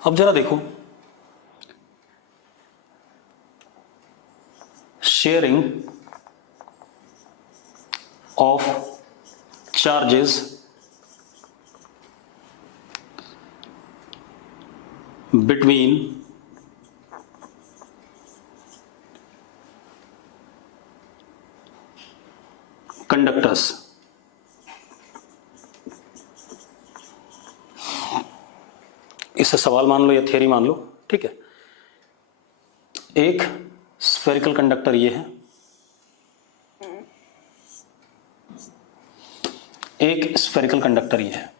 अब जरा देखो, sharing of charges between conductors. इसे सवाल मान लो या थियरी मान लो, ठीक है। एक स्फेरिकल कंडक्टर ये है, एक स्फेरिकल कंडक्टर ये है।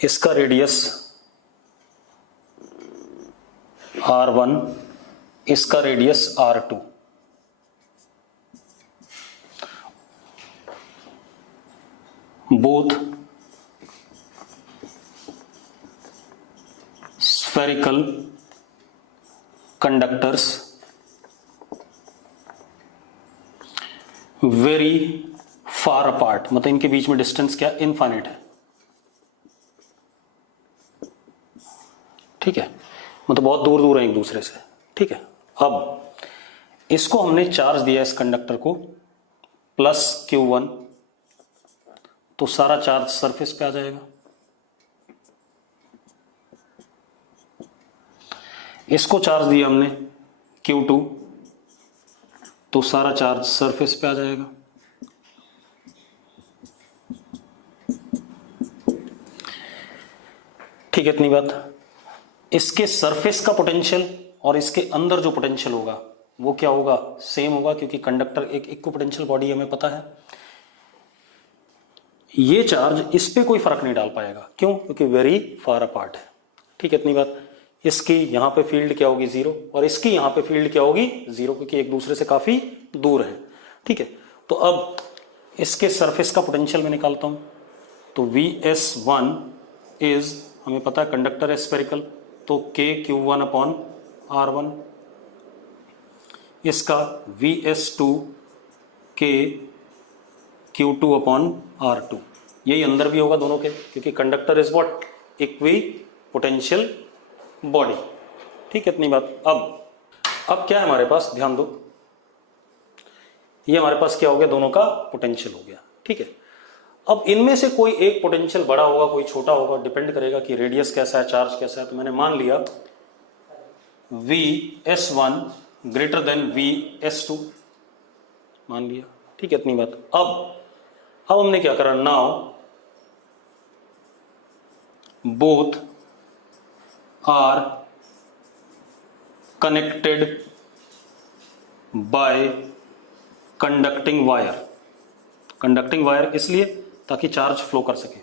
इसका रेडियस R1, इसका radius R2। Both spherical conductors very far apart, मतलब इनके बीच में डिस्टेंस क्या, इनफाइनाइट है, ठीक है, मतलब बहुत दूर दूर है एक दूसरे से, ठीक है। अब इसको हमने चार्ज दिया इस कंडक्टर को +Q1, तो सारा चार्ज सरफेस पे आ जाएगा। इसको चार्ज दिया हमने Q2, तो सारा चार्ज सरफेस पे आ जाएगा। ठीक है, इतनी बात। इसके सरफेस का पोटेंशियल और इसके अंदर जो पोटेंशियल होगा वो क्या होगा, सेम होगा, क्योंकि कंडक्टर एक इक्विपोटेंशियल बॉडी हमें पता है। ये चार्ज इस पे कोई फर्क नहीं डाल पाएगा, क्यों, क्योंकि वेरी फार अपार्ट है। ठीक है, इतनी बात। इसकी यहां पे फील्ड क्या होगी, 0, और इसकी यहां पे फील्ड क्या होगी, 0, क्योंकि एक दूसरे से काफी दूर है। ठीक है, तो अब इसके सरफेस का पोटेंशियल मैं निकालता हूं, तो Vs1 इज, हमें पता है कंडक्टर है स्फेरिकल, तो KQ1 अपॉन R1। इसका Vs2 KQ2 अपॉन R2। यही अंदर भी होगा दोनों के, क्योंकि conductor is what, equi potential body. ठीक है, इतनी बात। अब क्या है हमारे पास, ध्यान दो, ये हमारे पास क्या हो गया, दोनों का पोटेंशियल हो गया। ठीक है, अब इनमें से कोई एक पोटेंशियल बड़ा होगा, कोई छोटा होगा, डिपेंड करेगा कि रेडियस कैसा है, चार्ज कैसा है। तो मैंने मान लिया Vs1 ग्रेटर देन Vs2 मान लिया। ठीक है, इतनी बात। अब हमने क्या करा, now both are connected by conducting wire. Conducting wire इसलिए ताकि चार्ज फ्लो कर सके,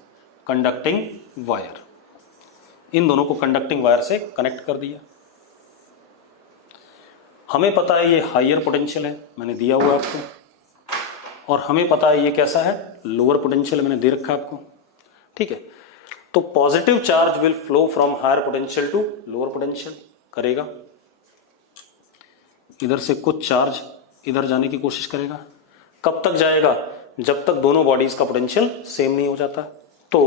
कंडक्टिंग वायर। इन दोनों को कंडक्टिंग वायर से कनेक्ट कर दिया। हमें पता है ये हायर पोटेंशियल है, मैंने दिया हुआ आपको, और हमें पता है ये कैसा है, लोअर पोटेंशियल, मैंने दे रखा है आपको। ठीक है, तो positive charge will flow from higher potential to lower potential करेगा। इधर से कुछ चार्ज इधर जाने की कोशिश करेगा। कब तक जाएगा, जब तक दोनों बॉडीज का पोटेंशियल सेम नहीं हो जाता। तो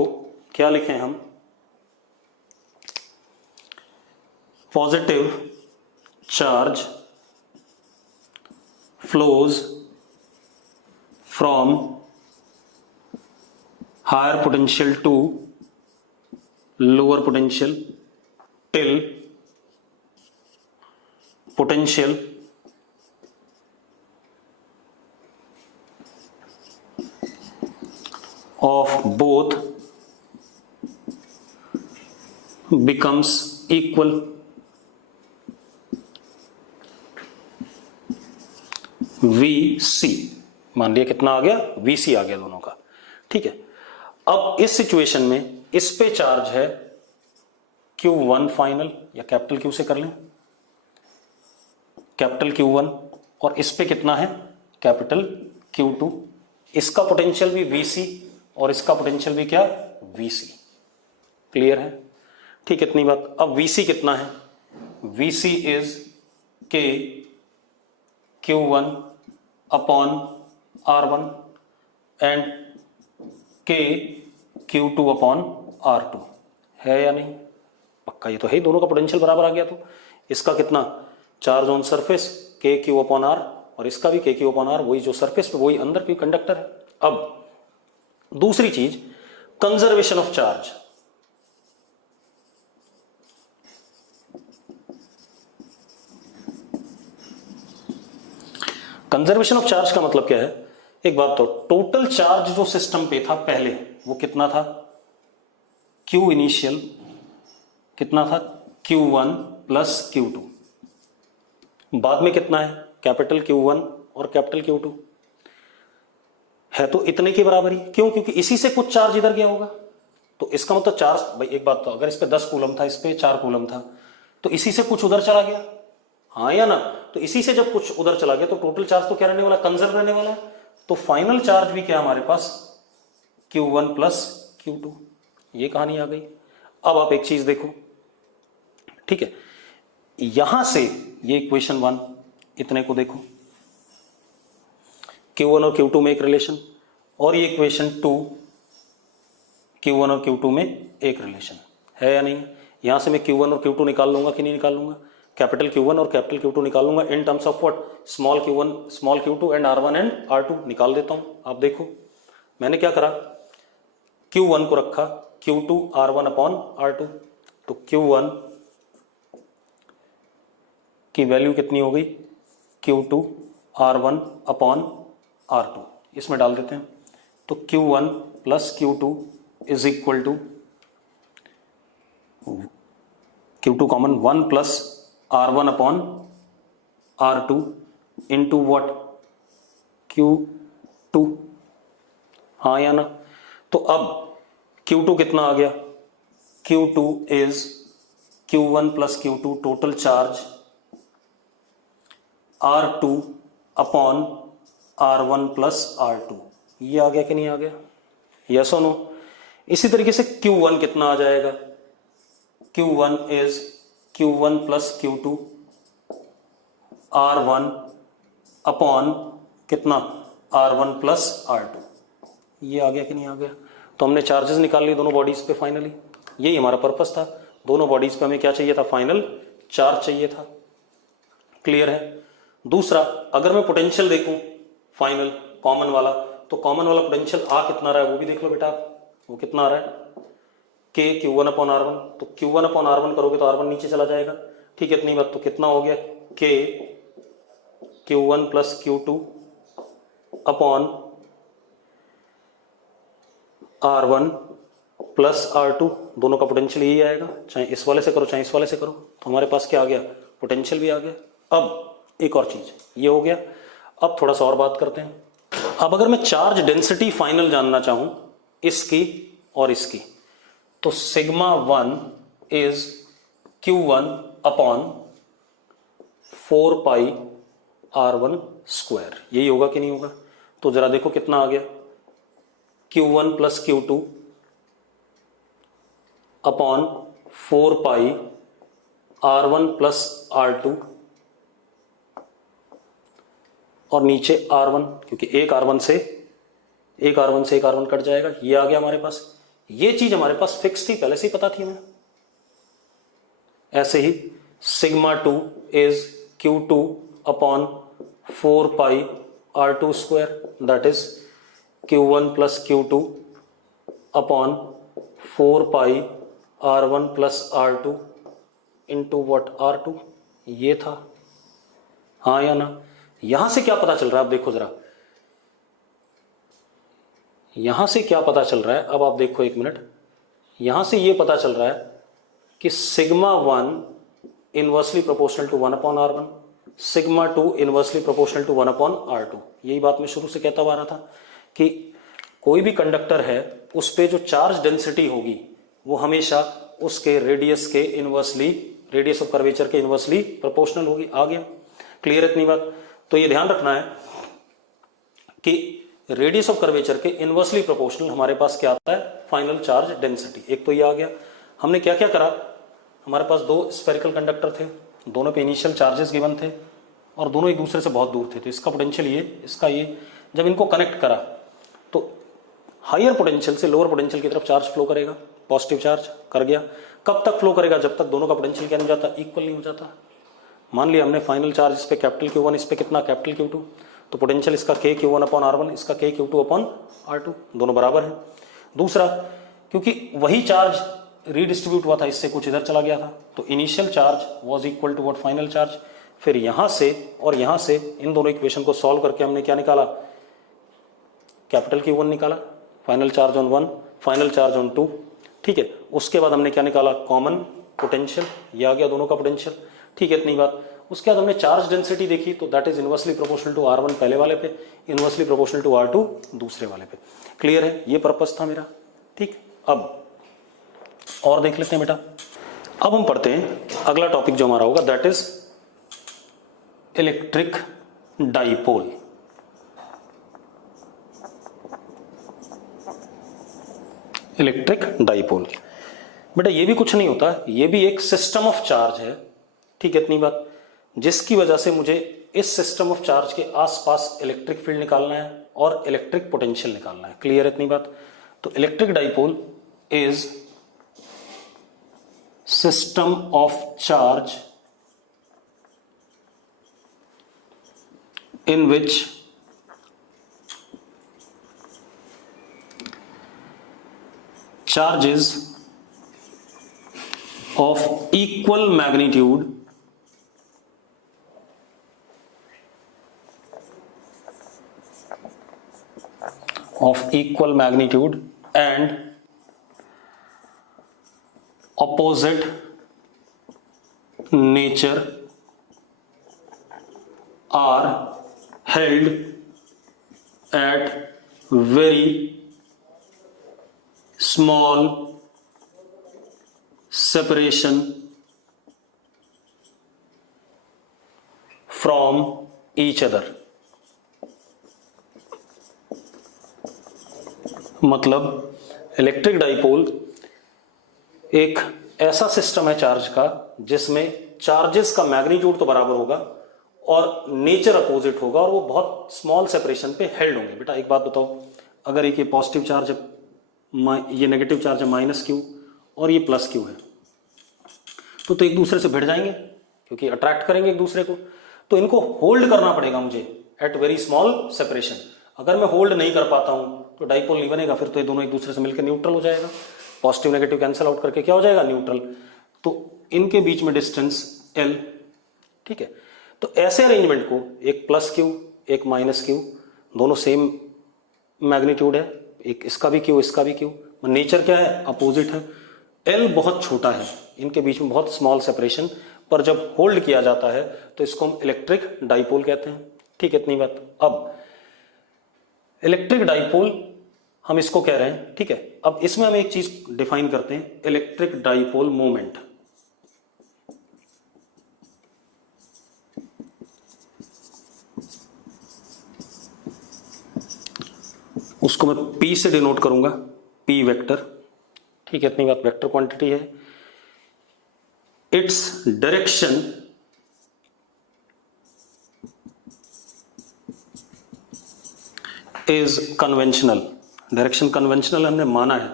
क्या लिखें हम, positive charge flows from higher potential to lower potential till potential of both becomes equal। Vc मान लिया, कितना आ गया, Vc आ गया दोनों का। ठीक है, अब इस सिचुएशन में इस पे चार्ज है Q1 फाइनल, या कैपिटल Q से कर लें, कैपिटल Q1, और इस पे कितना है, कैपिटल Q2। इसका पोटेंशियल भी Vc और इसका पोटेंशियल भी क्या, Vc। क्लियर है? ठीक है, इतनी बात। अब Vc कितना है, Vc is K Q1 upon R1 and K Q2 upon R2 है या नहीं? पक्का ये तो है, दोनों का पोटेंशियल बराबर आ गया। तो इसका कितना, charge on surface K Q upon R, और इसका भी K Q अपॉन R, वही जो सरफेस पे वही अंदर की कंडक्टर है। अब दूसरी चीज, conservation of charge. Conservation of charge का मतलब क्या है? एक बात तो, टोटल चार्ज जो सिस्टम पे था पहले वो कितना था, Q इनिशियल कितना था, Q1 प्लस Q2। बाद में कितना है, कैपिटल Q1 और कैपिटल Q2 है, तो इतने के बराबर ही। क्यों? क्योंकि इसी से कुछ चार्ज इधर गया होगा। तो इसका मतलब चार्ज, भाई एक बात तो, अगर इस पे 10 कूलम था, इस पे 4 कूलम था, तो इसी से कुछ उधर चला गया, हाँ या ना? तो इसी से जब कुछ उधर चला गया तो टोटल चार्ज तो क्या रहने वाला, कंजर्व रहने वाला है। तो फाइनल चार्ज भी क्या हमारे पास, Q1 प्लस Q2। ये कहानी आ गई। अब आप एक चीज देखो, ठीक है, यहां से ये इक्वेशन 1, इतने को देखो, Q1 और Q2 में एक रिलेशन, और ये इक्वेशन 2 Q1 और Q2 में एक रिलेशन है या नहीं? यहां से मैं Q1 और Q2 निकाल लूंगा कि नहीं निकाल लूंगा, कैपिटल Q1 और कैपिटल Q2 निकाल लूंगा in terms of what, small Q1 small Q2 and R1 and R2 निकाल देता हूं। आप देखो मैंने क्या करा, Q1 को रखा Q2 R1 अपॉन R2, तो Q1 की वैल्यू कितनी हो गई, Q2 R1 अपॉन R2, इसमें डाल देते हैं। तो Q1 plus Q2 is equal to Q2 common 1 plus R1 upon R2 into what, Q2, हाँ या ना? तो अब Q2 कितना आ गया, Q2 is Q1 plus Q2 total charge R2 upon R1 plus R2। ये आ गया कि नहीं आ गया, यस और नो? इसी तरीके से Q1 कितना आ जाएगा, Q1 is Q1 plus Q2 R1 upon कितना, R1 प्लस R2। ये आ गया कि नहीं आ गया? तो हमने चार्जेस निकाल लिए दोनों बॉडीज पे फाइनली, यही हमारा पर्पस था। दोनों बॉडीज पे हमें क्या चाहिए था, फाइनल चार्ज चाहिए था। क्लियर है? दूसरा, अगर मैं पोटेंशियल देखूं फाइनल कॉमन वाला, तो कॉमन वाला पोटेंशियल आ कितना रहा है वो भी देख लो बेटा, वो कितना आ रहा है, K Q1 अपॉन R1। तो Q1 अपॉन R1 करोगे तो R1 नीचे चला जाएगा, ठीक है, इतनी बात। तो कितना हो गया, K Q1 plus Q2 upon R1 plus R2, दोनों का पोटेंशियल यही आएगा, चाहे इस वाले से करो चाहे इस वाले से करो। तो हमारे पास क्या आ गया, पोटेंशियल भी आ गया। अब एक और चीज, ये हो गया। अब थोड़ा सा और बात करते हैं। अब अगर मैं चार्ज डेंसिटी फाइनल जानना चाहूं इसकी और इसकी, तो sigma 1 is Q1 upon 4 pi R1 square, यही होगा कि नहीं होगा? तो जरा देखो कितना आ गया, Q1 plus Q2 upon 4 pi R1 plus R2, और नीचे R1, क्योंकि एक R1 से एक R1 कट जाएगा, ये आ गया हमारे पास। ये चीज हमारे पास फिक्स थी, पहले से ही पता थी हमें। ऐसे ही sigma 2 is Q2 upon 4 pi R2 square, that is Q1 plus Q2 upon 4 pi R1 plus R2 into what, R2। ये था, हाँ या ना? यहां से क्या पता चल रहा है, आप देखो जरा, यहां से क्या पता चल रहा है, अब आप देखो एक मिनट, यहां से ये पता चल रहा है कि sigma 1 inversely proportional to 1 upon R1, sigma 2 inversely proportional to 1 upon R2। यही बात मैं शुरू से कहता हुआ आ रहा था कि कोई भी कंडक्टर है उस पे जो चार्ज डेंसिटी होगी वो हमेशा उसके रेडियस के इनवर्सली, रेडियस ऑफ कर्वेचर के इनवर्सली प्रोपोर्शनल होगी। आ गया? क्लियर इतनी बात? तो ये ध्यान रखना है कि रेडियस ऑफ कर्वेचर के इनवर्सली प्रोपोर्शनल हमारे पास क्या आता है, फाइनल चार्ज डेंसिटी। एक तो ये आ गया। हमने क्या क्या करा, हमारे पास दो स्फेरिकल कंडक्टर थे, दोनों पे इनिशियल चार्जेस गिवन थे, और दोनों एक दूसरे से बहुत दूर थे, तो इसका पोटेंशियल ये, इसका ये, जब इनको कनेक्ट करा तो हायर पोटेंशियल से लोअर पोटेंशियल की तरफ चार्ज फ्लो करेगा, पॉजिटिव चार्ज कर गया। कब तक फ्लो करेगा? जब तक दोनों का पोटेंशियल क्या नहीं हो जाता, इक्वल नहीं हो जाता। मान लिया हमने फाइनल चार्ज इस पे कैपिटल Q1, इस पे कितना कैपिटल Q2, तो पोटेंशियल इसका KQ1/R1, इसका KQ2/R2, दोनों बराबर है। दूसरा, क्योंकि वही चार्ज रीडिस्ट्रीब्यूट हुआ था, इससे कुछ इधर चला गया था, तो initial charge was equal to what, final charge. फिर यहां से और यहां से इन दोनों इक्वेशन को सॉल्व करके हमने क्या निकाला, कैपिटल Q1 निकाला, final charge on 1, final charge on 2, ठीक है। उसके बाद हमने क्या निकाला, कॉमन पोटेंशियल, ये आ गया दोनों का पोटेंशियल, ठीक है, इतनी बात। उसके बाद हमने चार्ज डेंसिटी देखी, तो that is inversely proportional to R1 पहले वाले पे, इनवर्सली प्रोपोर्शनल टू R2 दूसरे वाले पे। क्लियर है? ये पर्पस था मेरा, ठीक। अब और देख लेते हैं बेटा। अब हम पढ़ते हैं अगला टॉपिक जो हमारा होगा, that is electric dipole. Electric dipole बेटा ये भी कुछ नहीं होता, ये भी एक सिस्टम ऑफ चार्ज है, ठीक है, इतनी बात, जिसकी वजह से मुझे इस सिस्टम ऑफ चार्ज के आसपास इलेक्ट्रिक फील्ड निकालना है और इलेक्ट्रिक पोटेंशियल निकालना है। क्लियर है इतनी बात? तो electric dipole is system of charge in which charges of equal magnitude and opposite nature are held at very small separation from each other। मतलब इलेक्ट्रिक डाइपोल एक ऐसा सिस्टम है चार्ज का जिसमें चार्जेस का मैग्नीट्यूड तो बराबर होगा और नेचर अपोजिट होगा और वो बहुत स्मॉल सेपरेशन पे हेल्ड होंगे। बेटा एक बात बताओ, अगर एक ये पॉजिटिव चार्ज है, ये नेगेटिव चार्ज है -Q और ये +Q है, तो एक दूसरे से भिड़ जाएंगे क्योंकि अट्रैक्ट करेंगे एक दूसरे को, तो इनको होल्ड करना पड़ेगा मुझे एट वेरी स्मॉल सेपरेशन। अगर मैं होल्ड नहीं कर पाता हूं तो डाइपोल नहीं बनेगा, फिर तो ये दोनों एक दूसरे से मिलकर न्यूट्रल हो जाएगा, पॉजिटिव नेगेटिव कैंसिल आउट करके क्या हो जाएगा, न्यूट्रल। तो इनके बीच में डिस्टेंस L, ठीक है। तो ऐसे अरेंजमेंट को एक +Q एक -Q दोनों सेम मैग्नीट्यूड है, एक इसका भी Q इसका भी Q, नेचर क्या है, अपोजिट है। L बहुत छोटा है, इनके बीच में बहुत स्मॉल सेपरेशन, पर जब होल्ड किया जाता है तो इसको हम इलेक्ट्रिक डाइपोल कहते हैं, ठीक है, इतनी बात। अब इलेक्ट्रिक डाइपोल हम इसको कह रहे हैं, ठीक है। अब इसमें हम एक चीज डिफाइन करते हैं, इलेक्ट्रिक डाइपोल मोमेंट। उसको मैं P से डिनोट करूंगा, P वेक्टर, ठीक है, इतनी बात, वेक्टर क्वांटिटी है। Its direction is conventional. Direction conventional हमने माना है,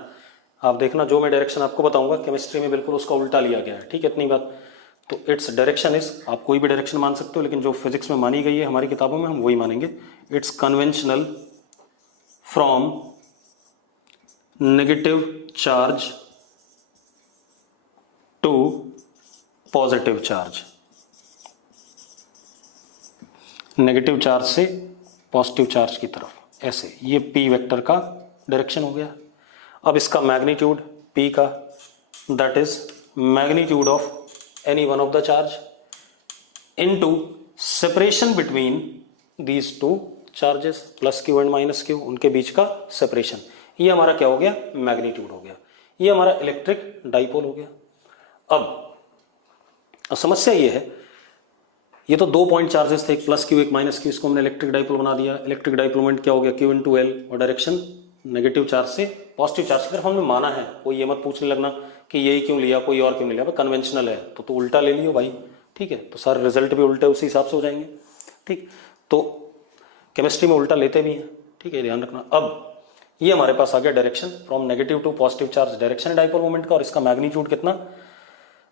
आप देखना जो मैं डायरेक्शन आपको बताऊंगा केमिस्ट्री में बिल्कुल उसका उल्टा लिया गया है, ठीक है, इतनी बात। तो इट्स डायरेक्शन इज, आप कोई भी डायरेक्शन मान सकते हो, लेकिन जो फिजिक्स में मानी गई है हमारी किताबों में हम वही मानेंगे। It's conventional from negative charge to positive charge, negative charge से पॉजिटिव चार्ज की तरफ, ऐसे। ये P वेक्टर का डायरेक्शन हो गया। अब इसका मैग्नीट्यूड P का, that is magnitude of any one of the charge into separation between these two charges, +Q and -Q, उनके बीच का सेपरेशन। ये हमारा क्या हो गया, मैग्नीट्यूड हो गया। ये हमारा इलेक्ट्रिक डाइपोल हो गया। अब समस्या ये है, ये तो 2 पॉइंट चार्जेस थे, एक +Q एक -Q, इसको हमने इलेक्ट्रिक डाइपोल बना दिया। इलेक्ट्रिक डाइपोल मोमेंट क्या हो गया, Q × L, और डायरेक्शन नेगेटिव चार्ज से पॉजिटिव चार्ज की तरफ हमने माना है। कोई ये मत पूछने लगना कि यही क्यों लिया, कोई और क्यों नहीं लिया, कन्वेंशनल है तो उल्टा ले लियो भाई, ठीक है। तो सारे रिजल्ट भी उल्टे उसी हिसाब से हो जाएंगे। ठीक, तो केमिस्ट्री में उल्टा लेते भी हैं, ठीक है, ध्यान रखना। अब ये हमारे पास आ गया direction from negative to positive charge, direction dipole moment का, और इसका मैग्नीट्यूड कितना,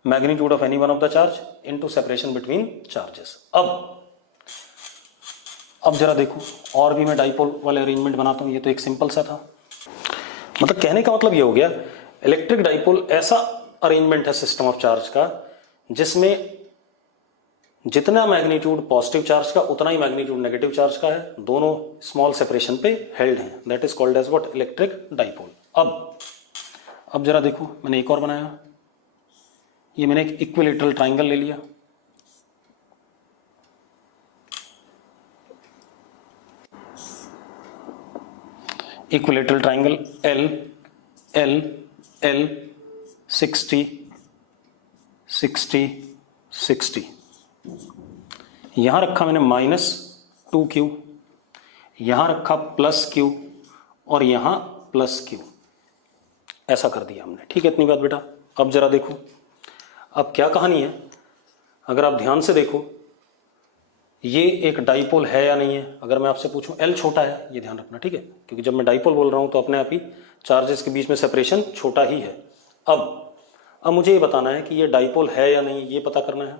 magnitude of any one of the charge into separation between charges. अब जरा देखो, और भी मैं डाइपोल वाले अरेंजमेंट बनाता हूं, ये तो एक सिंपल सा था। मतलब कहने का मतलब ये हो गया, इलेक्ट्रिक डाइपोल ऐसा अरेंजमेंट है सिस्टम ऑफ चार्ज का जिसमें जितना मैग्नीट्यूड पॉजिटिव चार्ज का उतना ही मैग्नीट्यूड नेगेटिव चार्ज का है, दोनों स्मॉल सेपरेशन पे हेल्ड हैं, that is called as what, electric dipole. अब जरा देखो, मैंने एक और बनाया, ये मैंने एक इक्विलेटरल ट्राइंगल ले लिया, equilateral triangle L L L 60 60 60, यहां रखा मैंने -2q, यहां रखा +q और यहां +q, ऐसा कर दिया हमने, ठीक है, इतनी बात बेटा। अब जरा देखो, अब क्या कहानी है, अगर आप ध्यान से देखो, ये एक डाइपोल है या नहीं है। अगर मैं आपसे पूछूं L छोटा है, ये ध्यान रखना, ठीक है, क्योंकि जब मैं डाइपोल बोल रहा हूं तो अपने आप ही चार्जेस के बीच में सेपरेशन छोटा ही है। अब मुझे ये बताना है कि ये डाइपोल है या नहीं, ये पता करना है,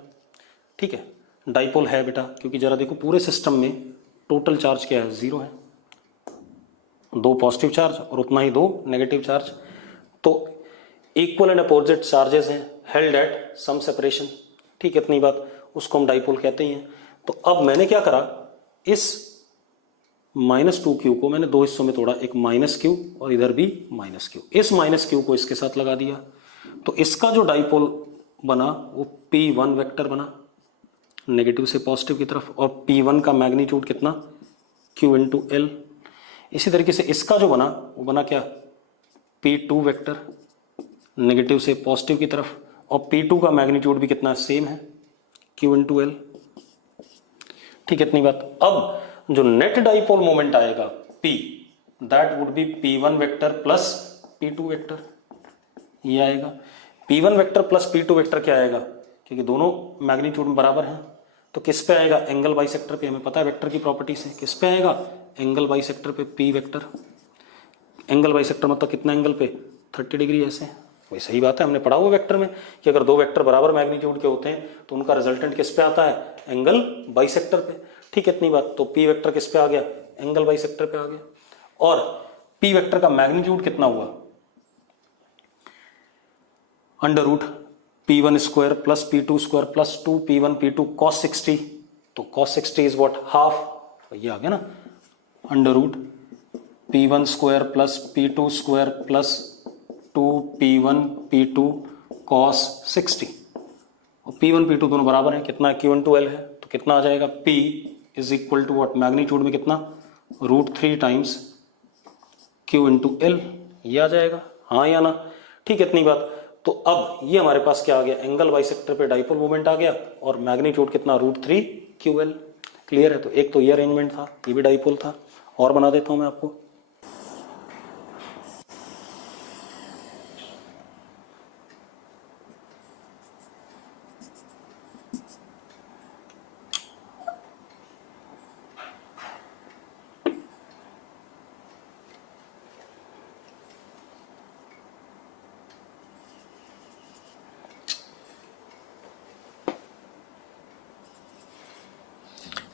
ठीक है। डाइपोल है बेटा, क्योंकि जरा देखो पूरे सिस्टम में टोटल चार्ज क्या है, 0 है, 2 पॉजिटिव चार्ज और उतना ही 2 नेगेटिव चार्ज, तो इक्वल एंड अपोजिट चार्जेस हैं हेल्ड एट सम सेपरेशन, ठीक है, इतनी बात, उसको हम डाइपोल कहते हैं। तो अब मैंने क्या करा, इस -2q को मैंने 2 हिस्सों में तोड़ा, एक -q और इधर भी -q, इस -q को इसके साथ लगा दिया, तो इसका जो डाइपोल बना वो P1 वेक्टर बना, नेगेटिव से पॉजिटिव की तरफ, और P1 का मैग्नीट्यूड कितना, Q इंटू L। इसी तरीके से इसका जो बना वो बना क्या, P2 वेक्टर, नेगेटिव से पॉजिटिव की तरफ, और P2 का मैग्नीट्यूड भी कितना सेम है, Q इंटू L, ठीक है, इतनी बात। अब जो नेट डाइपोल मोमेंट आएगा P, that would be P1 vector plus P2 vector, ये आएगा। P1 vector plus P2 vector क्या आएगा, क्योंकि दोनों मैग्नीट्यूड में बराबर हैं, तो किस पे आएगा, एंगल बाइसेक्टर पे, हमें पता है वेक्टर की प्रॉपर्टी से, किस पे आएगा, एंगल बाइसेक्टर पे, P वेक्टर। एंगल बाइसेक्टर मतलब कितना एंगल पे, 30 डिग्री, ऐसे वही सही बात है, हमने पढ़ा हुआ वेक्टर में कि अगर 2 वेक्टर बराबर मैग्नीट्यूड के होते हैं तो उनका रिजल्टेंट किस पे आता है, एंगल बाइसेक्टर पे, ठीक है, इतनी बात। तो P वेक्टर किस पे आ गया, एंगल बाइसेक्टर पे आ गया, और P वेक्टर का मैग्नीट्यूड कितना हुआ, √ P1 square plus P2 square plus 2 P1 P2 cos 60, तो cos 60 इज व्हाट, हाफ, ये आ गया ना, √ P1 square plus P2 square plus 2 P1 P2 cos 60, और P1 P2 दोनों बराबर हैं, कितना, Q इंटू L है, तो कितना आ जाएगा, P is equal to what, magnitude में कितना, √3 टाइम्स Q इंटू L, ये आ जाएगा, हाँ या ना, ठीक है, इतनी बात। तो अब ये हमारे पास क्या आ गया, एंगल बाइसेक्टर पे डाइपोल मोमेंट आ गया, और मैग्नीट्यूड कितना, √3 QL, क्लियर है। तो एक तो ये अरेंजमेंट था, ये भी डाइपोल था, और बना देता हूं मैं आपको।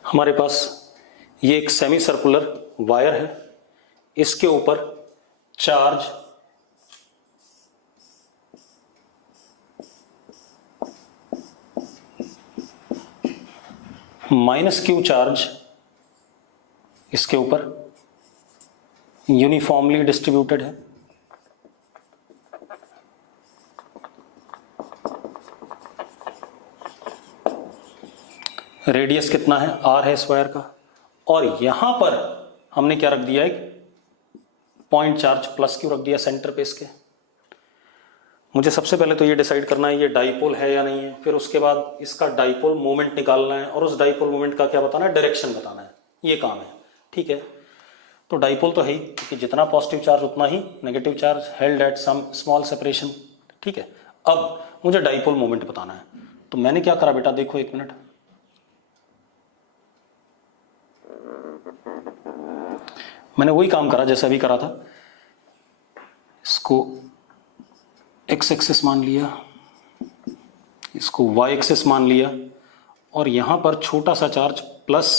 हमारे पास ये एक सेमी सर्कुलर वायर है, इसके ऊपर चार्ज -q चार्ज इसके ऊपर यूनिफॉर्मली डिस्ट्रीब्यूटेड है, रेडियस कितना है, r है इस वायर का, और यहां पर हमने क्या रख दिया, एक पॉइंट चार्ज +q रख दिया सेंटर पे इसके। मुझे सबसे पहले तो ये डिसाइड करना है ये डाइपोल है या नहीं है, फिर उसके बाद इसका डाइपोल मोमेंट निकालना है, और उस डाइपोल मोमेंट का क्या बताना है, डायरेक्शन बताना है, ये काम है, ठीक है। तो डाइपोल तो है ही, क्योंकि जितना पॉजिटिव चार्ज उतना ही negative charge held at some small separation, ठीक है। अब मुझे डाइपोल मोमेंट बताना है, तो मैंने क्या करा बेटा, देखो एक मिनट, मैंने वही काम करा जैसे अभी करा था, इसको x एक्सिस मान लिया, इसको y एक्सिस मान लिया, और यहां पर छोटा सा चार्ज प्लस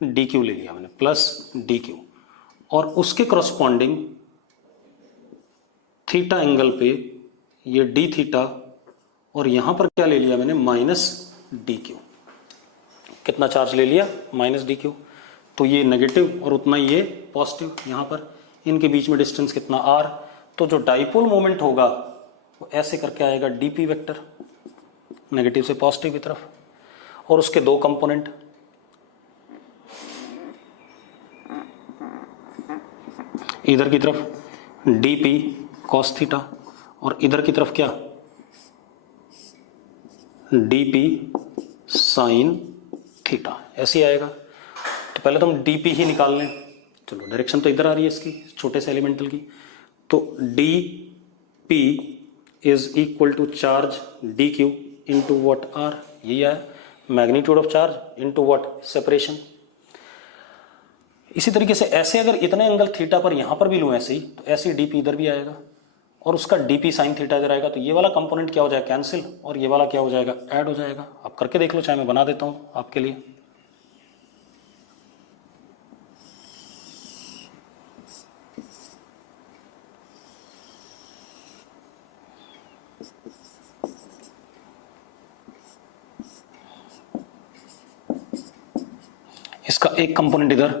dq ले लिया मैंने, प्लस dq, और उसके करस्पॉन्डिंग थीटा एंगल पे ये d थीटा, और यहां पर क्या ले लिया मैंने, माइनस dq। कितना चार्ज ले लिया, माइनस dq। तो ये नेगेटिव और उतना ही ये पॉजिटिव, यहां पर इनके बीच में डिस्टेंस कितना r। तो जो डाइपोल मोमेंट होगा वो ऐसे करके आएगा dp वेक्टर, नेगेटिव से पॉजिटिव की तरफ, और उसके दो कंपोनेंट, इधर की तरफ dp cos थीटा और इधर की तरफ क्या, dp sin थीटा, ऐसे आएगा। तो पहले तो हम dp ही निकाल लें, चलो डायरेक्शन तो इधर आ रही है इसकी, छोटे से एलिमेंटल की, तो dp is equal to charge dq into what r, यही आया, magnitude of charge into what, separation. इसी तरीके से ऐसे अगर इतने एंगल थीटा पर यहां पर भी लूं ऐसे ही, तो ऐसे dp इधर भी आएगा और उसका dp साइन थीटा इधर आएगा, तो ये वाला कंपोनेंट क्या हो जाएगा, कैंसिल, और ये वाला क्या हो जाएगा, ऐड हो जाएगा। आप करके देख लो, चाहे मैं बना देता हूं आपके लिए। इसका एक कंपोनेंट इधर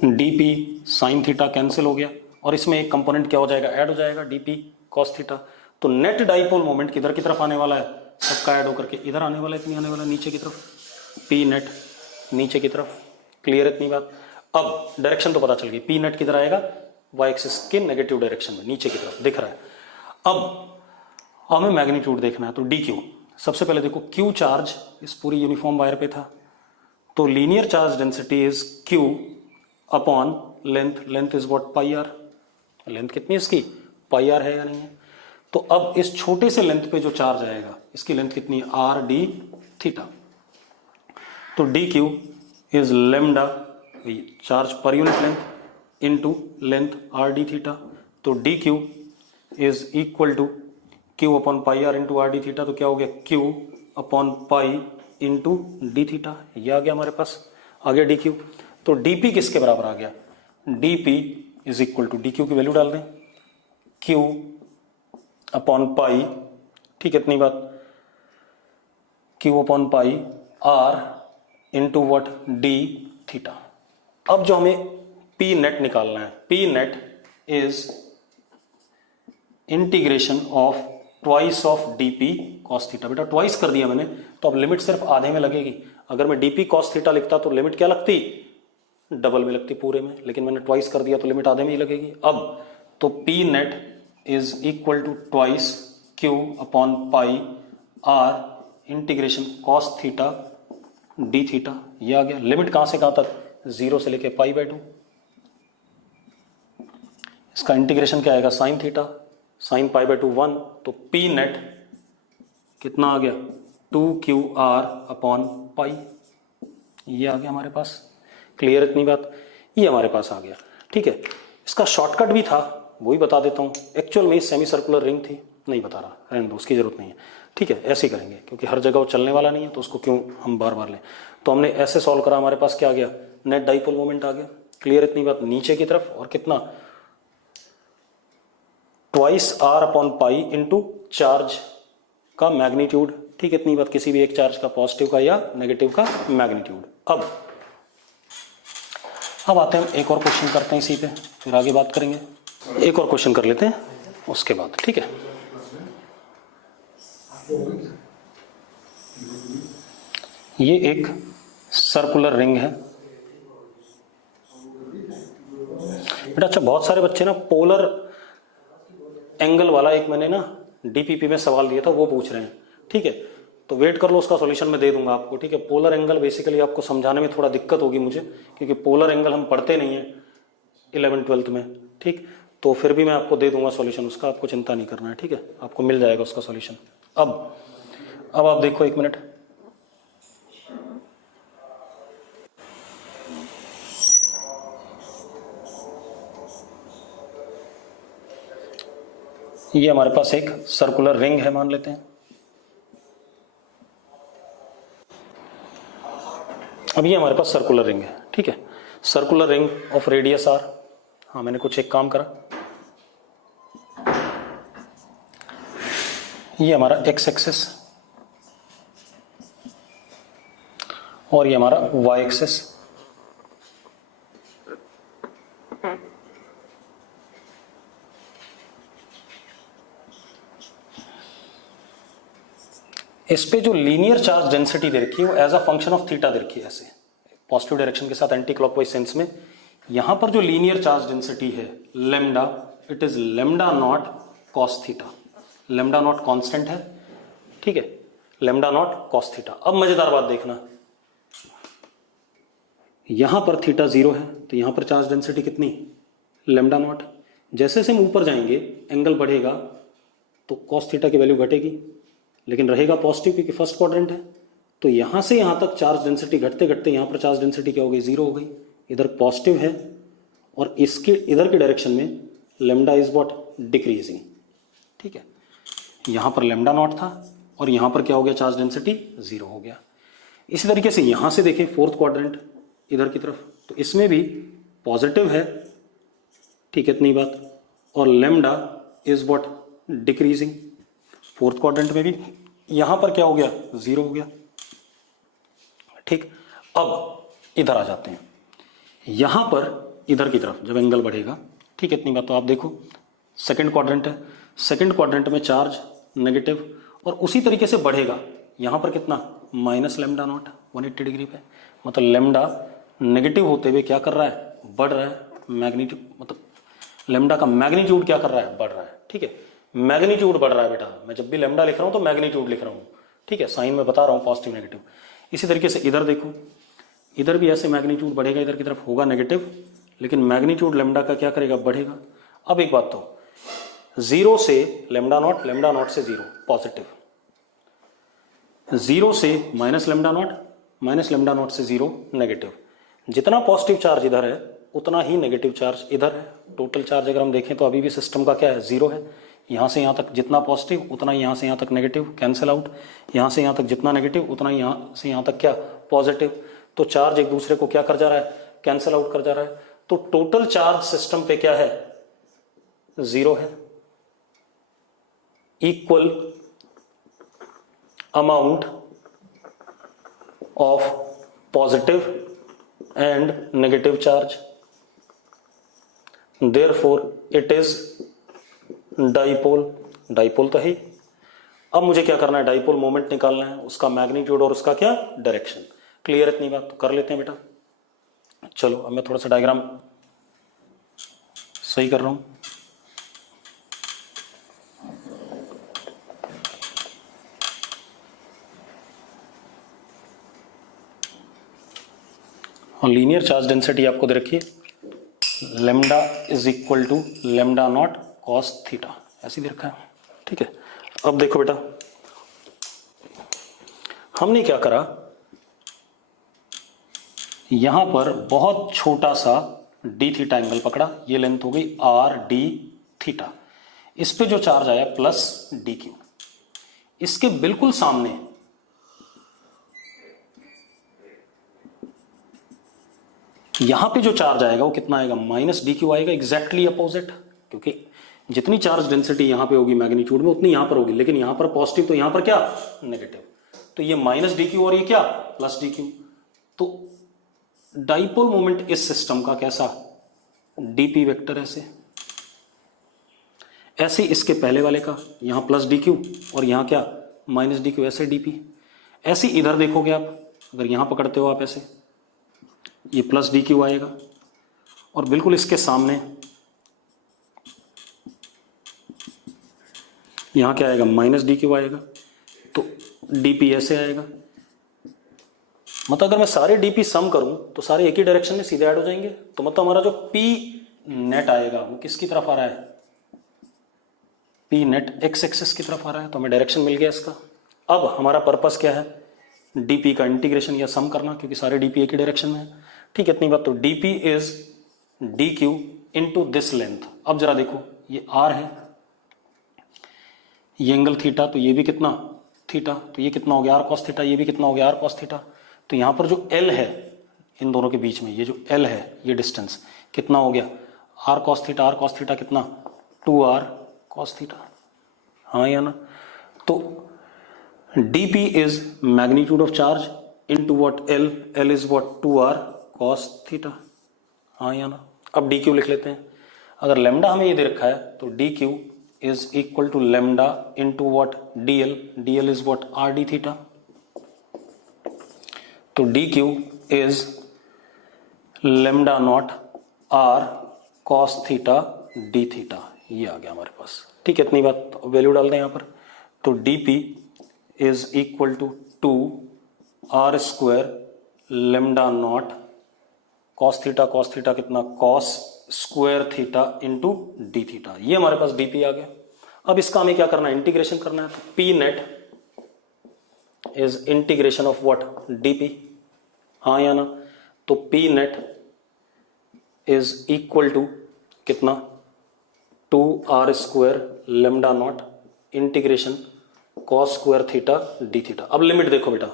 dp साइन थीटा कैंसिल हो गया, और इसमें एक कंपोनेंट क्या हो जाएगा, ऐड हो जाएगा, dp cos थीटा। तो नेट डाइपोल मोमेंट किधर की तरफ आने वाला है, सबका ऐड होकर के इधर आने वाला है, इतनी आने वाला है नीचे की तरफ, p नेट नीचे की तरफ। क्लियर इतनी बात। अब डायरेक्शन तो पता चल गई, p नेट किधर आएगा, y एक्सिस के नेगेटिव डायरेक्शन में, नीचे की तरफ दिख रहा है। अब हमें मैग्नीट्यूड देखना है, तो dq, सबसे पहले देखो q चार्ज इस पूरी यूनिफॉर्म वायर पे था, तो linear charge density is q upon length, length is what, pi r. Length कितनी है इसकी, पाई आर है या नहीं है। तो अब इस छोटे से लेंथ पे जो चार्ज आएगा, इसकी लेंथ कितनी है, आर डी थीटा। तो D Q is lambda, charge per unit length, into length R D theta. तो D Q is equal to Q upon pi are into R D theta. तो क्या हो गया, Q upon pi into D theta, ये आ गया हमारे पास, आ गया डी क्यू। तो डीपी किसके बराबर आ गया, dp is equal to, d q की वैल्यू डाल दें, क्यू अपॉन पाई, ठीक है इतनी बात, q upon pi are into what, d theta. अब जो हमें पी नेट निकालना है, p net is integration of twice of dp cos theta. बेटा ट्वाइस कर दिया मैंने, तो अब लिमिट सिर्फ आधे में लगेगी। अगर मैं डीपी कॉस थीटा लिखता तो लिमिट क्या लगती, डबल में लगती पूरे में, लेकिन मैंने ट्वाइस कर दिया तो लिमिट आधे में ही लगेगी। अब तो p net is equal to twice q upon pi r integration cos theta D theta, ये आ गया। लिमिट कहां से कहां तक, 0 से लेके पाई बाय 2। इसका इंटीग्रेशन क्या आएगा, sine theta, sine pi by 2 1। तो पी नेट कितना आ गया, 2QR अपॉन पाई, ये आ गया हमारे पास। क्लियर इतनी बात, ये हमारे पास आ गया। ठीक है, इसका शॉर्टकट भी था, वो ही बता देता हूँ। एक्चुअल में सेमी सर्कुलर रिंग थी, नहीं बता रहा, रहने दो, उसकी जरूरत नहीं है। ठीक है, ऐसे ही करेंगे क्योंकि हर जगह वो चलने वाला नहीं है, तो उसको क्यों हम बार बार लें। तो हमने ऐसे सॉल्व करा, हमारे पास क्या आ गया, नेट डाइपोल मोमेंट आ गया। क्लियर इतनी बात, नीचे की तरफ, और कितना, twice r upon pi into charge का मैग्नीट्यूड। ठीक है इतनी बात, किसी भी एक चार्ज का, पॉजिटिव का या नेगेटिव का मैग्नीट्यूड। अब आते हैं हम एक और क्वेश्चन करते हैं इसी पे, फिर आगे बात करेंगे। एक और क्वेश्चन कर लेते हैं उसके बाद, ठीक है। ये एक सर्कुलर रिंग है बेटा। अच्छा, बहुत सारे बच्चे ना पोलर एंगल वाला एक मैंने ना डीपीपी में सवाल दिया था, वो पूछ रहे हैं। ठीक है, तो वेट कर लो, उसका सॉल्यूशन मैं दे दूंगा आपको। ठीक है, पोलर एंगल बेसिकली आपको समझाने में थोड़ा दिक्कत होगी मुझे, क्योंकि पोलर एंगल हम पढ़ते नहीं है 11th-12th में। ठीक, तो फिर भी मैं आपको दे दूंगा सॉल्यूशन उसका, आपको चिंता नहीं करना है। ठीक है, आपको मिल जाएगा उसका सॉल्यूशन। अब आप देखो, एक मिनट, ये हमारे पास एक सर्कुलर रिंग है मान लेते हैं। अब ये हमारे पास सर्कुलर रिंग है, ठीक है, circular ring of radius r. हाँ मैंने कुछ एक काम करा, ये हमारा एक्स एक्सिस और ये हमारा वाई एक्सिस। इस पे जो लीनियर चार्ज डेंसिटी दे रखी है वो as a function of theta दे रखी है, ऐसे पॉजिटिव डायरेक्शन के साथ एंटी क्लॉकवाइज सेंस में। यहां पर जो लीनियर चार्ज डेंसिटी है lambda, it is lambda not cos theta. Lambda naught constant है, ठीक है, लेमडा नॉट कॉस थीटा। अब मजेदार बात देखना, यहां पर थीटा 0 है तो यहां पर चार्ज डेंसिटी कितनी, लेमडा नॉट। जैसे से हम ऊपर जाएंगे एंगल बढ़ेगा तो कॉस थीटा की वैल्यू घटेगी, लेकिन रहेगा पॉजिटिव क्योंकि फर्स्ट क्वाड्रेंट है। तो यहां से यहां तक चार्ज डेंसिटी घटते घटते यहां पर चार्ज डेंसिटी क्या हो गई, 0 हो गई। इधर पॉजिटिव है और इसके इधर की डायरेक्शन में लेमडा इज व्हाट, डिक्रीजिंग, ठीक है। यहां पर लेमडा नॉट था और यहां पर क्या हो गया, चार्ज डेंसिटी 0 हो गया। इसी तरीके से यहां से देखें फोर्थ क्वाड्रेंट इधर की तरफ, तो इसमें भी पॉजिटिव है, ठीक है, इतनी बात, और lambda is what, decreasing. Fourth quadrant में भी यहां पर क्या हो गया, 0 हो गया, ठीक। अब इधर आ जाते हैं, यहां पर इधर की तरफ जब एंगल बढ़ेगा, ठीक है, इतनी बात। तो आप देखो सेकंड क्वाड्रेंट है, सेकंड क्वाड्रेंट में चार्ज नेगेटिव और उसी तरीके से बढ़ेगा, यहां पर कितना, माइनस लेमडा नॉट 180 डिग्री पे। मतलब लेमडा नेगेटिव होते हुए क्या कर रहा है, बढ़ रहा है, मैग्नीट्यूड, मतलब लेमडा का मैग्नीट्यूड क्या कर रहा है, बढ़ रहा है, ठीक है, मैग्नीट्यूड बढ़ रहा है बेटा। मैं जब भी लेमडा लिख रहा हूं तो मैग्नीट्यूड लिख रहा हूं, ठीक है, साइन में बता रहा हूं पॉजिटिव नेगेटिव। इसी तरीके से इधर देखो, इधर भी ऐसे मैग्नीट्यूड बढ़ेगा, इधर की तरफ होगा नेगेटिव, लेकिन मैग्नीट्यूड लेमडा का क्या करेगा, बढ़ेगा। अब एक बात, तो 0 से लेमडा नॉट से 0 पॉजिटिव, 0 से माइनस लेमडा नॉट से 0 नेगेटिव। जितना पॉजिटिव चार्ज इधर है उतना ही नेगेटिव चार्ज इधर है। टोटल चार्ज अगर हम देखें तो अभी भी सिस्टम का क्या है, 0 है। यहां से यहां तक जितना पॉजिटिव उतना ही यहां से यहां तक नेगेटिव, कैंसिल आउट। यहां से यहां तक जितना नेगेटिव उतना ही यहां से यहां तक क्या, पॉजिटिव। तो चार्ज एक दूसरे को क्या कर जा रहा है, कैंसिल आउट कर जा रहा है। तो टोटल चार्ज सिस्टम पे क्या है, 0 है। Equal amount of positive and negative charge, therefore it is dipole. Dipole तो है। अब मुझे क्या करना है, डाइपोल मोमेंट निकालना है, उसका मैग्नीट्यूड और उसका क्या, डायरेक्शन। क्लियर इतनी बात, तो कर लेते हैं बेटा। चलो अब मैं थोड़ा सा डायग्राम सही कर रहा हूं। और लीनियर चार्ज डेंसिटी आपको दे रखी है, lambda is equal to lambda not cos theta, ऐसे दे रखा है, ठीक है। अब देखो बेटा, हमने क्या करा, यहां पर बहुत छोटा सा डी थीटा एंगल पकड़ा, ये लेंथ हो गई आर डी थीटा। इस पे जो चार्ज आया प्लस डी क्यू, इसके बिल्कुल सामने यहां पे जो चार्ज आएगा वो कितना आएगा, माइनस डी क्यू आएगा, एग्जैक्टली अपोजिट। क्योंकि जितनी चार्ज डेंसिटी यहां पे होगी मैग्नीट्यूड में उतनी यहां पर होगी, लेकिन यहां पर पॉजिटिव तो यहां पर क्या, नेगेटिव। तो ये माइनस डी क्यू और ये क्या, प्लस डी क्यू। तो डाइपोल मोमेंट इस सिस्टम का कैसा, डीपी वेक्टर ऐसे, ऐसे इसके पहले वाले का, यहां प्लस डी क्यू और यहां क्या, माइनस डी क्यू, ऐसे डीपी। ऐसे इधर देखोगे आप, अगर यहां पकड़ते हो आप ऐसे, ये प्लस डी क्यू आएगा और बिल्कुल इसके सामने यहां क्या आएगा, माइनस डी क्यू आएगा। तो डीपी ऐसे आएगा। मतलब अगर मैं सारे डीपी सम करूं तो सारे एक ही डायरेक्शन में सीधे ऐड हो जाएंगे। तो मतलब हमारा जो पी नेट आएगा वो किसकी तरफ आ रहा है, पी नेट एक्स एक्सिस की तरफ आ रहा है। तो हमें डायरेक्शन मिल गया इसका। अब हमारा पर्पस क्या है, डीपी का इंटीग्रेशन या सम करना, क्योंकि सारे डीपी एक ही डायरेक्शन में है, ठीक है, इतनी बात। तो DP is D Q into this length. अब जरा देखो, ये आर है, ये एंगल थीटा, तो ये भी कितना थीटा, तो ये कितना हो गया आर कॉस थीटा, ये भी कितना हो गया आर कॉस थीटा। तो यहाँ पर जो एल है इन दोनों के बीच में, ये जो एल है ये डिस्टेंस कितना हो गया आर कॉस थीटा कितना 2r कॉस थीटा, हाँ या ना। तो dp is magnitude of charge into what l is what 2r cos theta, हाँ या ना। अब dq लिख लेते हैं। अगर लेमडा हमें ये दे रखा है तो dq is equal to lambda into what dl is what r d theta. तो dq is lambda not r cos theta d theta, ये आ गया हमारे पास। ठीक है, इतनी बात, वैल्यू डाल दें यहाँ पर। तो dp is equal to 2r square lambda not cos theta कितना cos square theta into D theta, ये हमारे पास dp आ गया। अब इसका हमें क्या करना है, इंटीग्रेशन करना है। तो p net is integration of what dp, हाँ या ना। तो p net is equal to कितना 2r square lambda naught integration cos square theta D theta. अब लिमिट देखो बेटा,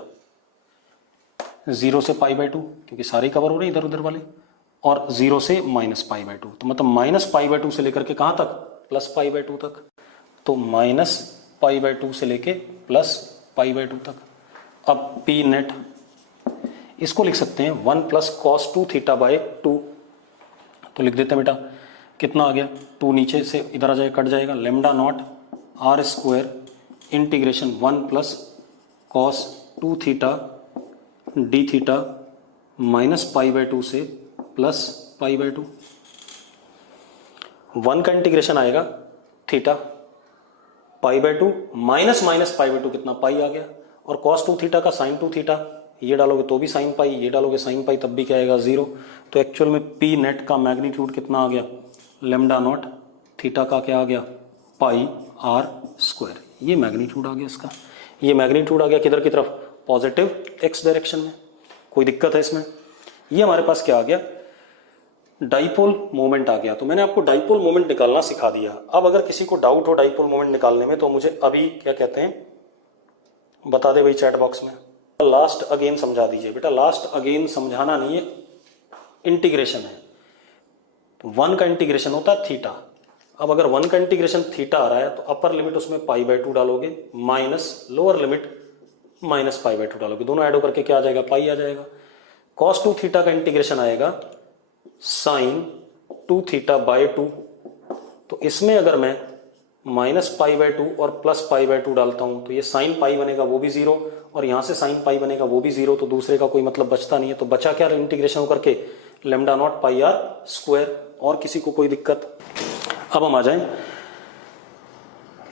0 से π/2 क्योंकि सारे कवर हो रहे हैं इधर उधर वाले, और 0 से -π/2, तो मतलब -π/2 से लेकर के कहां तक +π/2 तक। तो -π/2 से लेके +π/2 तक। अब p नेट इसको लिख सकते हैं 1 + cos 2 θ/2, तो लिख देते हैं बेटा कितना आ गया, 2 नीचे से इधर आ जाएगा, कट जाएगा, lambda not r square integration 1 + cos 2 theta D theta -π/2 से +π/2। 1 का इंटीग्रेशन आएगा थीटा π/2 -π/2 कितना पाई आ गया, और cos 2 थीटा का sin 2 थीटा, ये डालोगे तो भी sin पाई, ये डालोगे sin पाई तब भी क्या आएगा 0। तो एक्चुअल में p नेट का मैग्नीट्यूड कितना आ गया, लेमडा नॉट थीटा का क्या आ गया पाई r स्क्वायर, ये मैग्नीट्यूड आ गया इसका। ये मैग्नीट्यूड आ गया किधर की तरफ, पॉजिटिव x डायरेक्शन में। कोई दिक्कत है इसमें? ये हमारे पास क्या आ गया, डाइपोल मोमेंट आ गया। तो मैंने आपको डाइपोल मोमेंट निकालना सिखा दिया। अब अगर किसी को डाउट हो डाइपोल मोमेंट निकालने में तो मुझे अभी क्या कहते हैं बता दे भाई चैट बॉक्स में। लास्ट अगेन समझा दीजिए बेटा, लास्ट अगेन समझाना नहीं है, इंटीग्रेशन है। 1 का इंटीग्रेशन होता है थीटा। अब अगर 1 का इंटीग्रेशन थीटा आ रहा है तो अपर लिमिट उसमें π/2 डालोगे, माइनस लोअर लिमिट -π/2 डालोगे, दोनों ऐड होकर के क्या आ जाएगा, पाई आ जाएगा। cos 2 थीटा का इंटीग्रेशन आएगा sin 2 θ/2। तो इसमें अगर मैं -π/2 और +π/2 डालता हूं तो ये sin पाई बनेगा, वो भी 0, और यहां से sin पाई बनेगा, वो भी 0, तो दूसरे का कोई मतलब बचता नहीं है। तो बचा क्या इंटीग्रेशन होकर के, लेमडा नॉट पाई r स्क्वायर। और किसी को कोई दिक्कत? अब हम आ जाएं,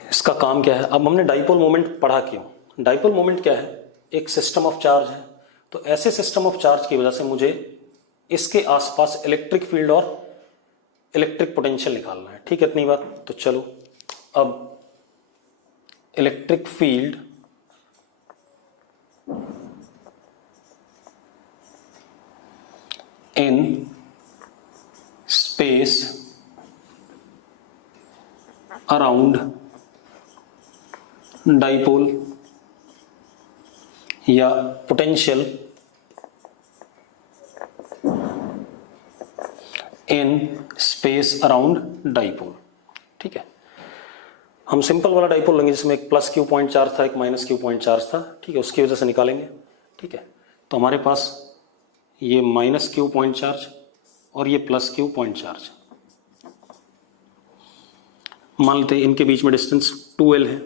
इसका काम क्या है। अब हमने डाइपोल मोमेंट पढ़ा क्यों, डाइपोल मोमेंट क्या है, एक सिस्टम ऑफ चार्ज है। तो ऐसे सिस्टम ऑफ चार्ज की वजह से मुझे इसके आसपास इलेक्ट्रिक फील्ड और इलेक्ट्रिक पोटेंशियल निकालना है। ठीक है, इतनी बात। तो चलो अब electric field in space around dipole या potential in space around dipole. ठीक है, हम सिंपल वाला डाइपोल लेंगे जिसमें एक प्लस क्यू पॉइंट चार्ज था, एक माइनस क्यू पॉइंट चार्ज था। ठीक है, उसकी वजह से निकालेंगे। ठीक है, तो हमारे पास ये माइनस क्यू पॉइंट चार्ज और ये प्लस क्यू पॉइंट चार्ज, मान लेते हैं इनके बीच में डिस्टेंस 2l है।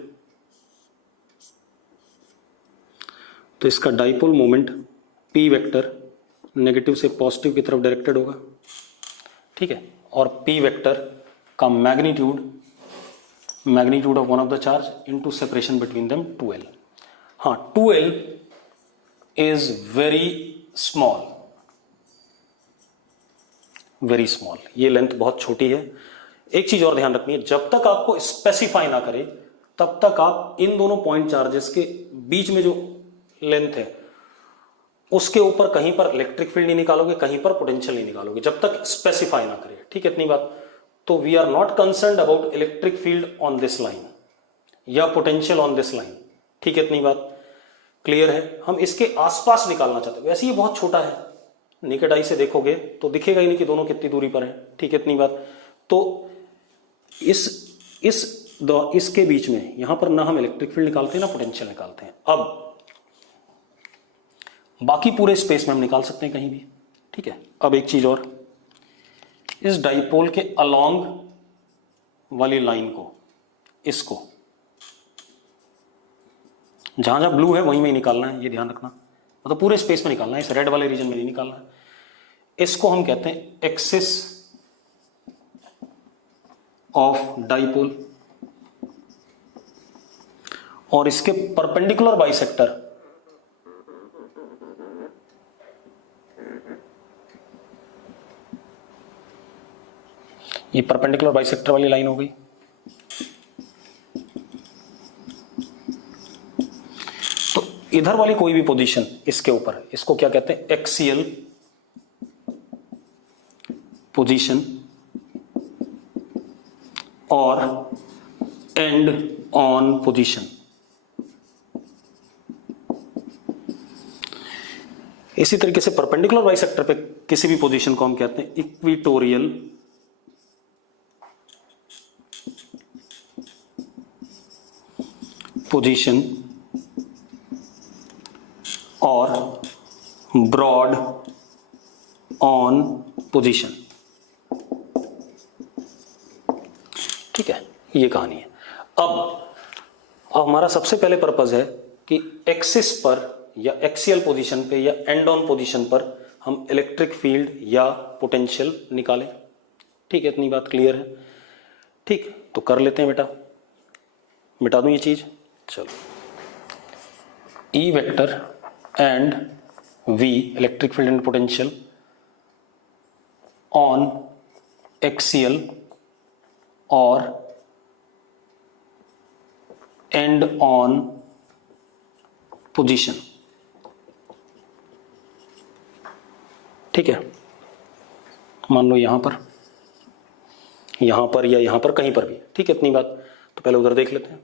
तो इसका dipole moment p vector negative से पॉजिटिव की तरफ डायरेक्टेड होगा। ठीक है, और p वेक्टर का magnitude of one of the charge into separation between them 2l। हाँ, 2l is very small, very small, ये लेंथ बहुत छोटी है। एक चीज और ध्यान रखनी है, जब तक आपको स्पेसिफाई ना करे तब तक आप इन दोनों पॉइंट चार्जेस के बीच में जो लेंथ है उसके ऊपर कहीं पर इलेक्ट्रिक फील्ड नहीं निकालोगे, कहीं पर पोटेंशियल नहीं निकालोगे, जब तक स्पेसिफाई ना करे। ठीक है, इतनी बात। तो we are not concerned about electric field on this line, या पोटेंशियल ऑन दिस लाइन। ठीक है, इतनी बात क्लियर है। हम इसके आसपास निकालना चाहते हैं, वैसे ये बहुत छोटा है, नेकेड आई से देखोगे तो दिखेगा ही नहीं कि दोनों कितनी दूरी पर हैं। ठीक है, इतनी बात। तो इसके बीच में यहां पर ना हम इलेक्ट्रिक फील्ड निकालते हैं ना पोटेंशियल निकालते हैं। अब बाकी पूरे स्पेस में हम निकाल सकते हैं कहीं भी। ठीक है, अब एक चीज और, इस डाइपोल के अलोंग वाली लाइन को, इसको जहां जहां ब्लू है वहीं में ही निकालना है, ये ध्यान रखना, मतलब पूरे स्पेस में निकालना है, इस रेड वाले रीजन में नहीं निकालना है। इसको हम कहते हैं एक्सिस ऑफ डाइपोल, और इसके परपेंडिकुलर बाइसेक्टर ये परपेंडिकुलर बाइसेक्टर वाली लाइन हो गई। तो इधर वाली कोई भी पोजीशन इसके ऊपर, इसको क्या कहते हैं, एक्सियल पोजीशन और एंड ऑन पोजीशन। इसी तरीके से परपेंडिकुलर बाइसेक्टर पे किसी भी पोजीशन को हम कहते हैं इक्विटोरियल पोजीशन और ब्रॉड ऑन पोजीशन। ठीक है, ये कहानी है। अब हमारा सबसे पहले पर्पस है कि एक्सिस पर या एक्सियल पोजीशन पे या एंड ऑन पोजीशन पर हम इलेक्ट्रिक फील्ड या पोटेंशियल निकालें। ठीक है, इतनी बात क्लियर है। ठीक, तो कर लेते हैं बेटा, मिटा दूं ये चीज। चलो, E vector and V electric field and potential on axial और एंड ऑन पोजीशन। ठीक है, मान लो यहां पर या यहां पर कहीं पर भी। ठीक है, इतनी बात। तो पहले उधर देख लेते हैं,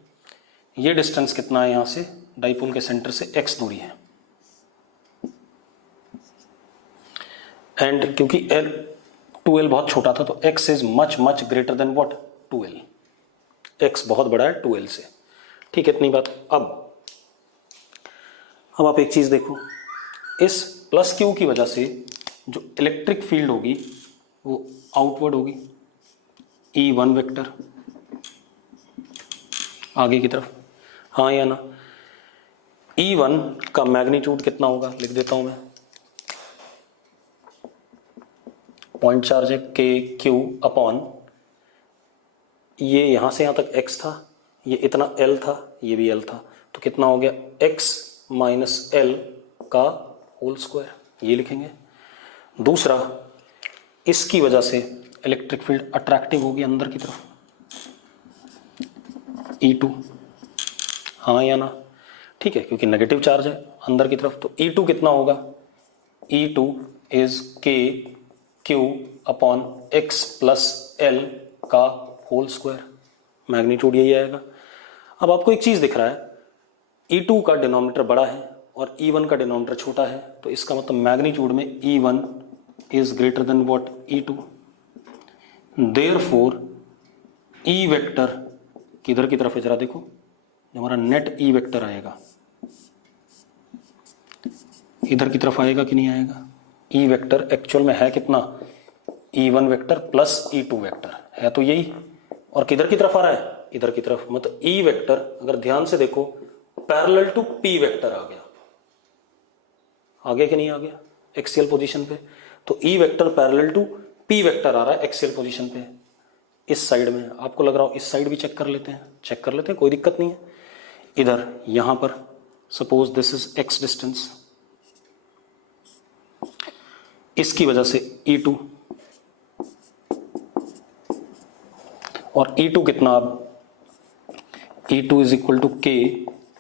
ये डिस्टेंस कितना है यहां से डाइपोल के सेंटर से, x दूरी है, एंड क्योंकि L 2L बहुत छोटा था तो x is much much greater than what 2L, x बहुत बड़ा है 2L से। ठीक है, इतनी बात। अब आप एक चीज देखो, इस प्लस क्यू की वजह से जो इलेक्ट्रिक फील्ड होगी वो आउटवर्ड होगी, E1 वेक्टर आगे की तरफ, हाँ या ना। E1 का मैग्नीट्यूड कितना होगा, लिख देता हूं मैं, पॉइंट चार्ज है के क्यू अपॉन, ये यहां से यहां तक x था, ये इतना L था, ये भी L था, तो कितना हो गया x माइनस L का होल स्क्वायर, ये लिखेंगे। दूसरा, इसकी वजह से इलेक्ट्रिक फील्ड अट्रैक्टिव होगी अंदर की तरफ, E2, हाँ या ना। ठीक है, क्योंकि नेगेटिव चार्ज है अंदर की तरफ, तो E2 कितना होगा, E2 is K Q upon X plus l का होल स्क्वायर, मैग्नीट्यूड यही आएगा। अब आपको एक चीज दिख रहा है, E2 का डिनोमिनेटर बड़ा है और E1 का डिनोमिनेटर छोटा है, तो इसका मतलब मैग्नीट्यूड में E1 is greater than what E2। Therefore E vector किधर की तरफ है, जरा देखो, जो हमारा नेट E वेक्टर आएगा इधर की तरफ आएगा कि नहीं आएगा। E वेक्टर एक्चुअल में है कितना, E1 vector plus E2 vector है, तो यही, और किधर की तरफ आ रहा है, इधर की तरफ। मतलब E वेक्टर अगर ध्यान से देखो पैरेलल टू P वेक्टर आ गया, आगे कि नहीं आ गया एक्सियल पोजीशन पे। तो E vector parallel to P vector आ रहा है एक्सियल पोजीशन पे, इस साइड में। आपको लग रहा हो इस साइड भी चेक कर लेते हैं, कोई दिक्कत नहीं है। इधर यहां पर suppose this is x distance, इसकी वजह से E2, और E2 कितना, अब E2 is equal to K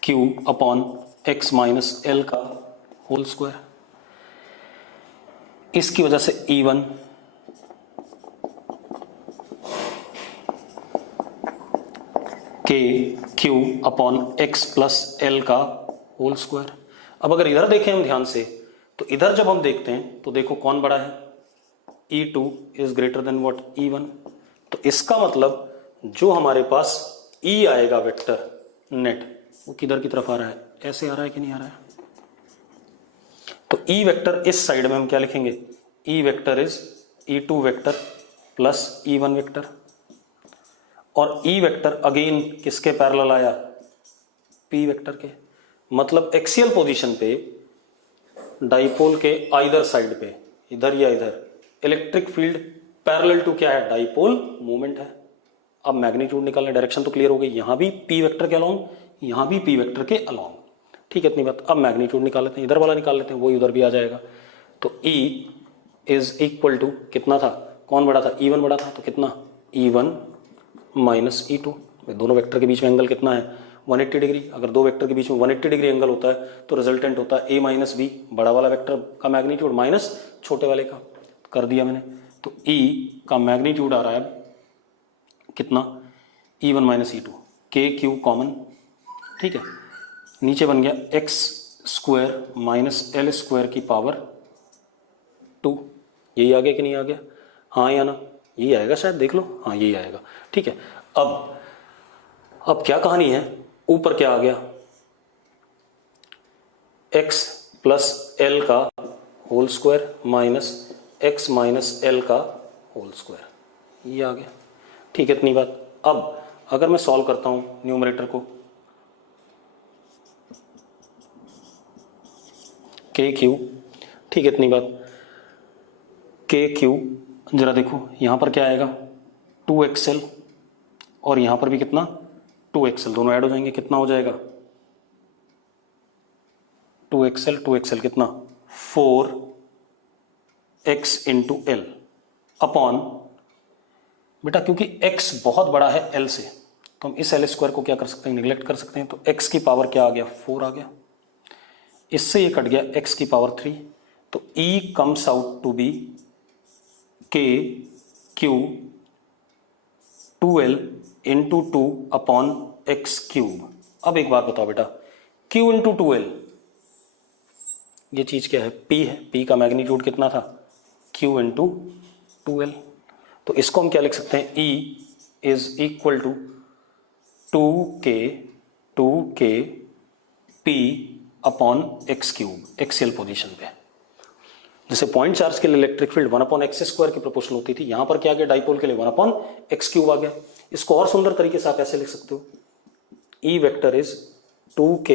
Q upon X minus l का होल स्क्वायर, इसकी वजह से E1 के Q upon X plus l का होल स्क्वायर। अब अगर इधर देखें हम ध्यान से, तो इधर जब हम देखते हैं तो देखो कौन बड़ा है, E2 is greater than what, E1। तो इसका मतलब जो हमारे पास E आएगा वेक्टर नेट, वो किधर की तरफ आ रहा है, ऐसे आ रहा है कि नहीं आ रहा है। तो E वेक्टर इस साइड में हम क्या लिखेंगे, E vector is E2 vector plus E1 vector, और E वेक्टर अगेन किसके पैरेलल आया, P वेक्टर के। मतलब एक्सियल पोजीशन पे डाइपोल के आइदर साइड पे, इधर या इधर, इलेक्ट्रिक फील्ड पैरेलल टू क्या है, डाइपोल मोमेंट है। अब मैग्नीट्यूड निकालना, डायरेक्शन तो क्लियर हो गई, यहां भी P वेक्टर के अलोंग, यहां भी P वेक्टर के अलोंग, ठीक है इतनी बात। अब मैग्नीट्यूड निकाल लेते हैं, इधर वाला निकाल लेते हैं, वही उधर भी आ जाएगा। तो E इज इक्वल टू कितना था, कौन बड़ा था, E1 बड़ा था, तो कितना, E1 माइनस E2। दोनों वेक्टर के बीच में एंगल कितना है, 180 डिग्री। अगर दो वेक्टर के बीच में 180 डिग्री एंगल होता है तो रिजल्टेंट होता है A माइनस बी, बड़ा वाला वेक्टर का मैग्नीट्यूड माइनस छोटे वाले का, कर दिया मैंने। तो E का मैग्नीट्यूड आ रहा है कितना, E1 माइनस E2, के क्यू कॉमन, ठीक है, नीचे बन गया x square minus L square की पावर 2। यही आ गया कि नहीं आ गया, हाँ या ना, यही आएगा शायद, देख लो, हाँ यही आएगा, ठीक है। अब क्या कहानी है, ऊपर क्या आ गया, x प्लस एल का whole square minus x minus l का होल स्क्वायर, ये आ गया, ठीक है इतनी बात। अब अगर मैं सॉल्व करता हूं न्यूमरेटर को, के क्यू, ठीक है इतनी बात, के क्यू, जरा देखो यहां पर क्या आएगा, 2xl, और यहां पर भी कितना, 2xl, दोनों ऐड हो जाएंगे, कितना हो जाएगा, 2xl कितना, 4x इंटू एल अपॉन, बेटा क्योंकि x बहुत बड़ा है l से, तो हम इस एल स्क्वायर को क्या कर सकते हैं, निगलेक्ट कर सकते हैं। तो x की पावर क्या आ गया, 4 आ गया, इससे ये कट गया x की पावर 3। तो E comes out to be K Q 2l into 2 upon x cube. अब एक बात बताओ बेटा, q इंटू 2l, ये चीज क्या है, p है, p का मैग्नीट्यूड कितना था, q इंटू 2l। तो इसको हम क्या लिख सकते हैं, E is equal to 2k p upon x cube, axial position पे। जैसे पॉइंट चार्ज के लिए electric field 1 upon x square की प्रोपोर्शन होती थी, यहां पर क्या आ गया, डाइपोल के लिए 1 अपॉन एक्स क्यूब आ गया। इसको और सुंदर तरीके से आप ऐसे लिख सकते हो, E vector is 2k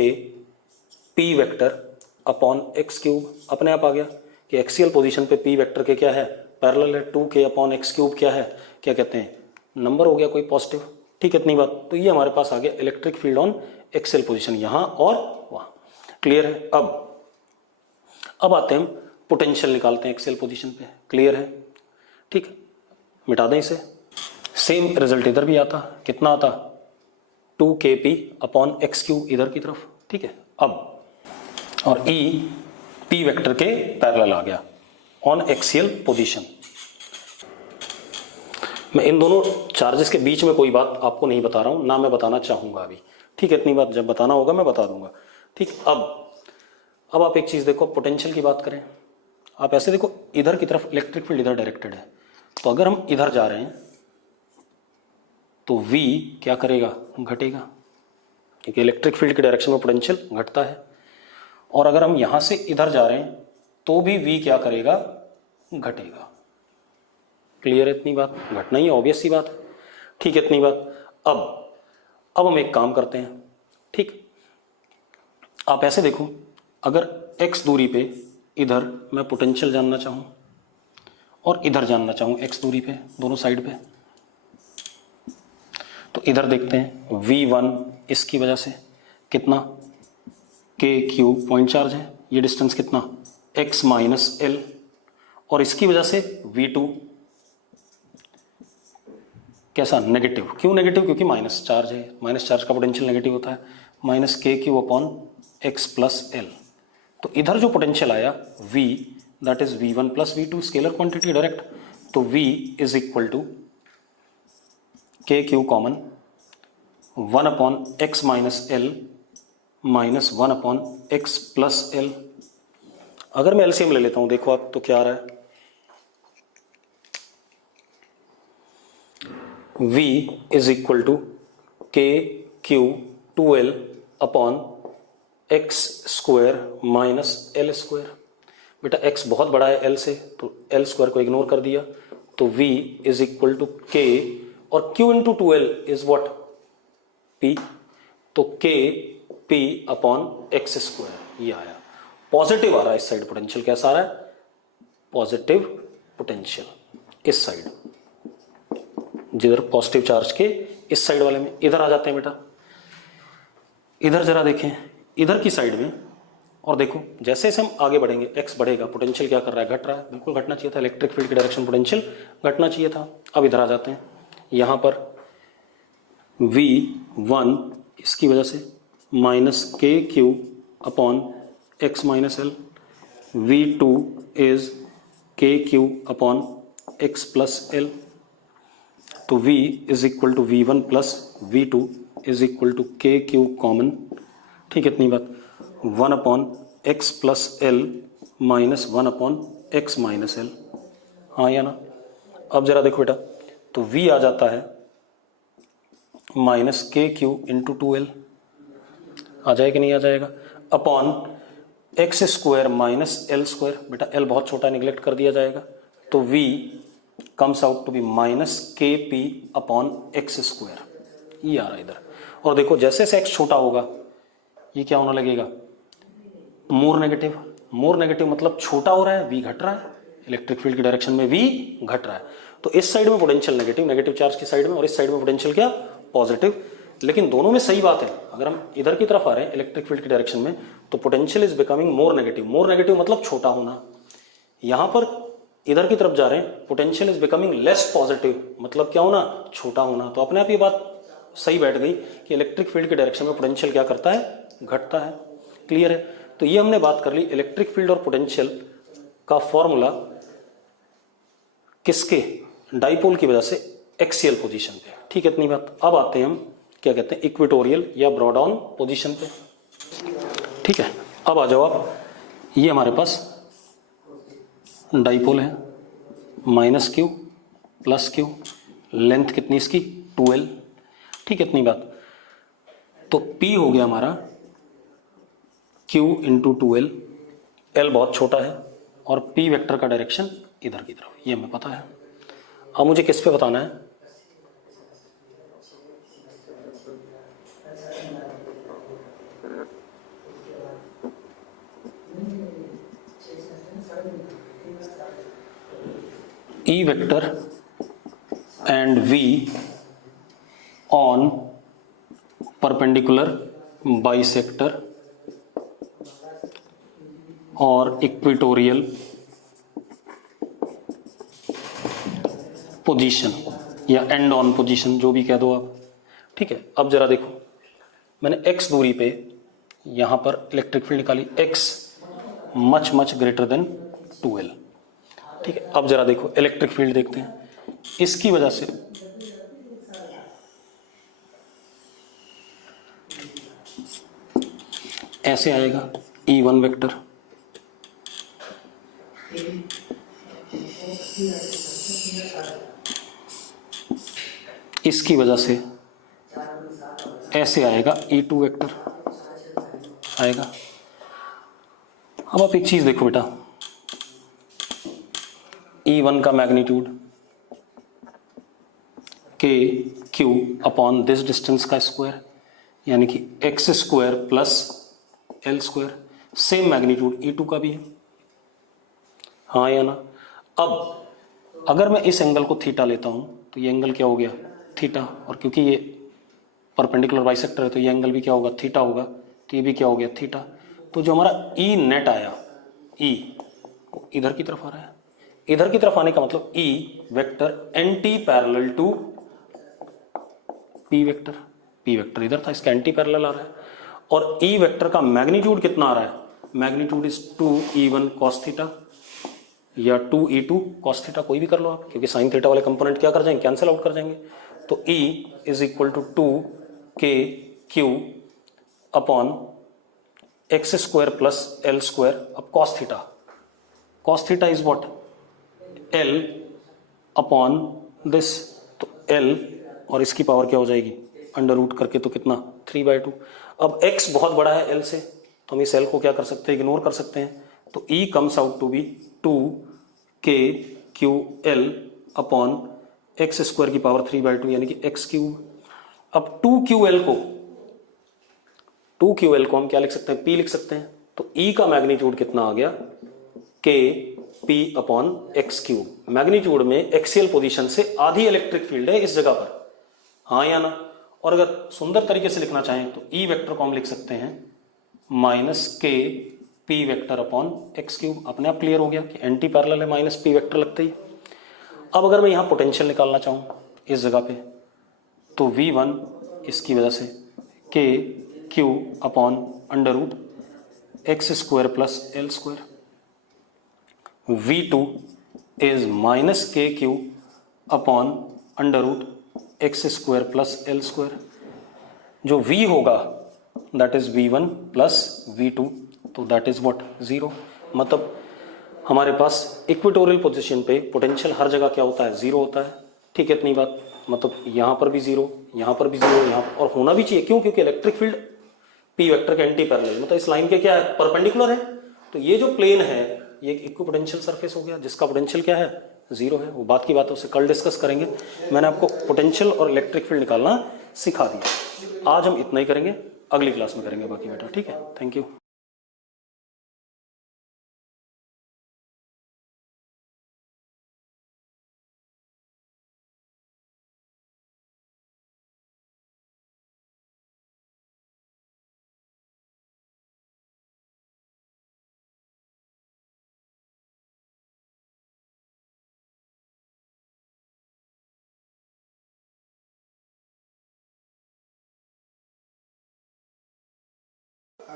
p vector upon x cube. अपने आप आ गया कि एक्सियल पोजीशन पे P वेक्टर के क्या है, पैरेलल है, 2k अपॉन एक्स क्यूब क्या है, क्या कहते हैं, नंबर हो गया कोई पॉजिटिव, ठीक है इतनी बात। तो ये हमारे पास आ गया electric field on axial position, यहां और वहां, क्लियर है। अब आते हैं हम पोटेंशियल निकालते हैं एक्सियल पोजीशन पे, क्लियर है, ठीक है, मिटा दें इसे। सेम रिजल्ट इधर भी आता, कितना आता, 2kp अपॉन एक्स क्यूब इधर की तरफ, ठीक है। अब और E P वेक्टर के पैरेलल आ गया ऑन एक्सियल पोजीशन। मैं इन दोनों चार्जेस के बीच में कोई बात आपको नहीं बता रहा हूं, ना मैं बताना चाहूंगा अभी, ठीक है इतनी बात, जब बताना होगा मैं बता दूंगा, ठीक। अब आप एक चीज देखो, पोटेंशियल की बात करें, आप ऐसे देखो, इधर की तरफ इलेक्ट्रिक फील्ड इधर डायरेक्टेड है, तो अगर हम इधर जा रहे हैं तो V क्या करेगा, घटेगा, क्योंकि इलेक्ट्रिक फील्ड के डायरेक्शन में पोटेंशियल घटता है। और अगर हम यहां से इधर जा रहे हैं तो भी V क्या करेगा, घटेगा, क्लियर है इतनी बात, घटना ही ऑब्वियस सी बात है, ठीक है इतनी बात। अब हम एक काम करते हैं, ठीक, आप ऐसे देखो, अगर x दूरी पे इधर मैं पोटेंशियल जानना चाहूं और इधर जानना चाहूं x दूरी पे, दोनों साइड पे, तो इधर देखते हैं V1 इसकी वजह से कितना, k क्यूब पॉइंट चार्ज है, ये डिस्टेंस कितना, x माइनस एल, और इसकी वजह से V2 कैसा, नेगेटिव। क्यों नेगेटिव, क्योंकि माइनस चार्ज है, माइनस चार्ज का पोटेंशियल नेगेटिव होता है, minus K Q upon X plus L. तो इधर जो पोटेंशियल आया V, that is V1 plus V2, scalar quantity direct, तो V is equal to K Q common 1 upon X minus L minus 1 upon X plus L. अगर मैं LCM ले लेता हूं, देखो आप, तो क्या आ रहा है, v is equal to K Q 2l upon x square minus L square. बेटा x बहुत बड़ा है l से, तो एल स्क्वायर को इग्नोर कर दिया, तो v इज इक्वल टू के, और q into 2l is what, p, तो k p upon x square. ये आया, पॉजिटिव आ रहा है इस साइड पोटेंशियल। कैसा आ रहा है, पॉजिटिव पोटेंशियल इस साइड, जिधर पॉजिटिव चार्ज के इस साइड वाले में। इधर आ जाते हैं बेटा, इधर जरा देखें, इधर की साइड में, और देखो जैसे जैसे हम आगे बढ़ेंगे x बढ़ेगा, पोटेंशियल क्या कर रहा है, घट रहा है। बिल्कुल घटना चाहिए था, इलेक्ट्रिक फील्ड की डायरेक्शन पोटेंशियल घटना चाहिए था। अब इधर आ जाते हैं, यहां पर v1 इसकी वजह से minus K Q upon X minus L, v2 is K Q upon X plus L, तो v is equal to v1 plus v2 is equal to K Q common. ठीक है, इतनी बात, 1 upon X plus L minus 1 upon X minus L. हाँ या ना। अब जरा देखो बेटा, तो v आ जाता है minus K Q into 2l, आ जाएगा कि नहीं आ जाएगा, upon x square minus L square. बेटा l बहुत छोटा, निगलेक्ट कर दिया जाएगा, तो v comes out to be minus k p upon x square. ये आ रहा है इधर। और देखो जैसे जैसे x छोटा होगा, ये क्या होने लगेगा, मोर नेगेटिव। मोर नेगेटिव मतलब छोटा हो रहा है, v घट रहा है, इलेक्ट्रिक फील्ड की डायरेक्शन में v घट रहा है। तो इस साइड में पोटेंशियल नेगेटिव, नेगेटिव चार्ज की साइड में, और इस साइड में पोटेंशियल क्या, पॉजिटिव। लेकिन दोनों में सही बात है, अगर हम इधर की तरफ आ रहे हैं इलेक्ट्रिक फील्ड की डायरेक्शन में, तो potential is becoming more negative. More negative मतलब छोटा होना। यहां पर इधर की तरफ जा रहे हैं, potential is becoming less positive, मतलब क्या होना, छोटा होना। तो अपने आप ये बात सही बैठ गई कि इलेक्ट्रिक फील्ड के डायरेक्शन में पोटेंशियल क्या करता है, घटता है। क्लियर है। तो ये हमने बात कर ली इलेक्ट्रिक फील्ड और पोटेंशियल का फॉर्मूला किसके, डाइपोल की वजह से एक्सियल पोजीशन पे। ठीक है, इतनी बात। अब आते हैं हम क्या कहते हैं, इक्वेटोरियल या ब्रॉड ऑन पोजीशन पे। ठीक है, अब आ जाओ आप, ये हमारे पास डाइपोल है, minus Q plus Q, length कितनी इसकी, 2l। ठीक है, इतनी बात। तो P हो गया हमारा Q इंटू 2l, L बहुत छोटा है, और P वेक्टर का डायरेक्शन इधर की तरफ, ये हमें पता है। अब मुझे किस पे बताना है, E vector and V on perpendicular bisector और इक्वेटोरियल पोजीशन या एंड ऑन पोजीशन, जो भी कह दो आप। ठीक है, अब जरा देखो, मैंने x दूरी पे यहां पर इलेक्ट्रिक फील्ड निकाली, x much much greater than 2l। ठीक है, अब जरा देखो इलेक्ट्रिक फील्ड देखते हैं, इसकी वजह से ऐसे आएगा E1 वेक्टर, इसकी वजह से ऐसे आएगा E2 वेक्टर आएगा। अब आप एक चीज देखो बेटा, E1 का मैग्नीट्यूड के क्यू अपॉन दिस डिस्टेंस का स्क्वायर, यानी कि x square plus L square, same magnitude E2 का भी है। हाँ या ना। अब अगर मैं इस एंगल को थीटा लेता हूं, तो ये एंगल क्या हो गया, थीटा, और क्योंकि ये परपेंडिकुलर बाइसेक्टर है, तो ये एंगल भी क्या होगा, थीटा होगा, तो ये भी क्या हो गया, थीटा। तो जो हमारा E नेट आया, E इधर की तरफ आ रहा है। इधर की तरफ आने का मतलब E vector anti parallel to P vector. P vector इधर था, इसका एंटी पैरेलल आ रहा है। और E वेक्टर का मैग्नीट्यूड कितना आ रहा है, magnitude is 2E1 cos theta या 2E2 cos थीटा, कोई भी कर लो आप, क्योंकि साइन थीटा वाले कंपोनेंट क्या कर जाएंगे, कैंसिल आउट कर जाएंगे। तो E is equal to 2 K Q upon x square plus L square. अब cos theta is what, L upon this, तो एल और इसकी पावर क्या हो जाएगी अंडर रूट करके, तो कितना 3/2। अब x बहुत बड़ा है l से, तो हम इस l को क्या कर सकते हैं, इग्नोर कर सकते हैं। तो e comes out to be 2k/q/l upon x square की पावर 3/2 यानी कि x³। अब 2ql को हम क्या लिख सकते हैं, p लिख सकते हैं। तो e का मैग्नीट्यूड कितना आ गया, k p upon x³। Magnitude में एक्सियल पोजीशन से आधी इलेक्ट्रिक फील्ड है इस जगह पर, हाँ या ना। और अगर सुंदर तरीके से लिखना चाहें तो ई वेक्टर को हम लिख सकते हैं minus k P vector upon x³। अपने आप क्लियर हो गया कि एंटी पैरेलल है माइनस पी वेक्टर लगते ही। अब अगर मैं यहां पोटेंशियल निकालना चाहूं इस जगह पे, तो V1 इसकी वजह से K Q upon under root X square plus L square, V2 is minus K Q upon under root X square plus L square. जो V होगा that is V1 plus V2, तो दैट इज व्हाट 0। मतलब हमारे पास equatorial position पे potential हर जगह क्या होता है, 0 होता है। ठीक है, इतनी बात। मतलब यहां पर भी 0, यहां पर भी 0, यहां पर, और होना भी चाहिए। क्यों? क्योंकि इलेक्ट्रिक फील्ड P वेक्टर के एंटी पैरेलल, मतलब इस लाइन के क्या है, परपेंडिकुलर है। तो ये जो प्लेन है ये एक इक्विपोटेंशियल सरफेस हो गया जिसका पोटेंशियल क्या है, 0 है। वो बात की बात है, उससे कल डिस्कस करेंगे। मैंने आपको पोटेंशियल और इलेक्ट्रिक फील्ड निकालना सिखा दिया। आज हम इतना ही करेंगे, अगली क्लास में करेंगे बाकी बेटा। ठीक है, थैंक यू।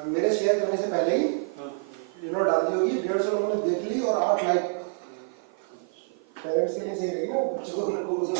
मेरे शेयर करने से पहले ही इन्होंने डाल दी होगी, 150 लोगों ने देख ली और 8 लाइक। पेरेंट्स के लिए सही रहेगी ना, बच्चों को उसे